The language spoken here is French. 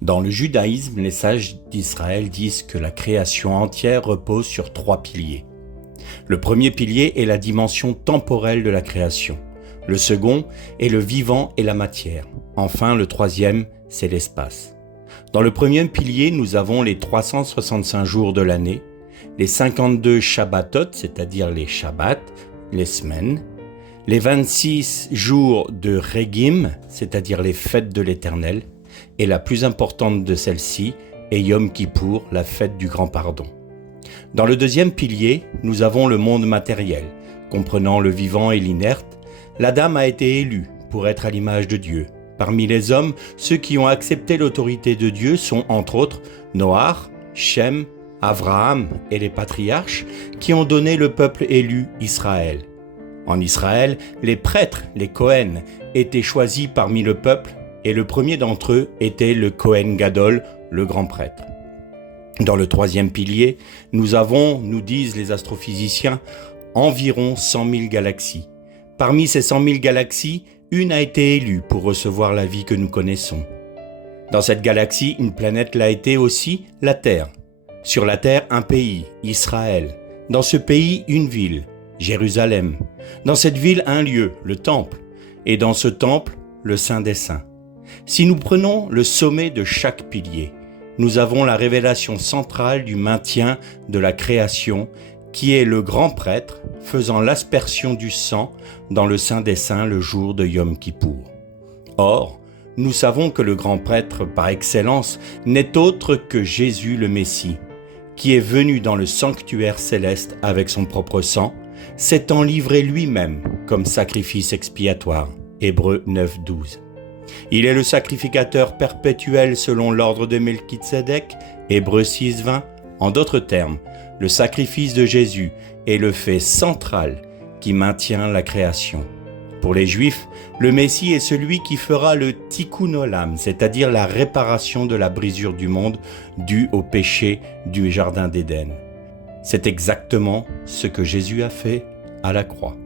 Dans le judaïsme, les sages d'Israël disent que la création entière repose sur 3 piliers. Le premier pilier est la dimension temporelle de la création. Le second est le vivant et la matière. Enfin, le troisième, c'est l'espace. Dans le premier pilier, nous avons les 365 jours de l'année, les 52 Shabbatot, c'est-à-dire les Shabbats, les semaines, les 26 jours de Régim, c'est-à-dire les fêtes de l'Éternel, et la plus importante de celles-ci est Yom Kippour, la fête du grand pardon. Dans le deuxième pilier, nous avons le monde matériel, comprenant le vivant et l'inerte. L'Adam a été élu pour être à l'image de Dieu. Parmi les hommes, ceux qui ont accepté l'autorité de Dieu sont entre autres Noach, Shem, Abraham et les patriarches qui ont donné le peuple élu Israël. En Israël, les prêtres, les Kohen, étaient choisis parmi le peuple et le premier d'entre eux était le Kohen Gadol, le grand prêtre. Dans le troisième pilier, nous avons, nous disent les astrophysiciens, environ 100 000 galaxies. Parmi ces 100 000 galaxies, une a été élue pour recevoir la vie que nous connaissons. Dans cette galaxie, une planète l'a été aussi, la Terre. Sur la Terre, un pays, Israël. Dans ce pays, une ville, Jérusalem. Dans cette ville, un lieu, le Temple. Et dans ce Temple, le Saint des Saints. Si nous prenons le sommet de chaque pilier, nous avons la révélation centrale du maintien de la création, qui est le grand prêtre faisant l'aspersion du sang dans le Saint des Saints le jour de Yom Kippour. Or, nous savons que le grand prêtre par excellence n'est autre que Jésus le Messie, qui est venu dans le sanctuaire céleste avec son propre sang, s'étant livré lui-même comme sacrifice expiatoire. Hébreux 9, 12. Il est le sacrificateur perpétuel selon l'ordre de Melchizedek, Hébreux 6, 20. En d'autres termes, le sacrifice de Jésus est le fait central qui maintient la création. Pour les Juifs, le Messie est celui qui fera le tikkun olam, c'est-à-dire la réparation de la brisure du monde due au péché du Jardin d'Éden. C'est exactement ce que Jésus a fait à la croix.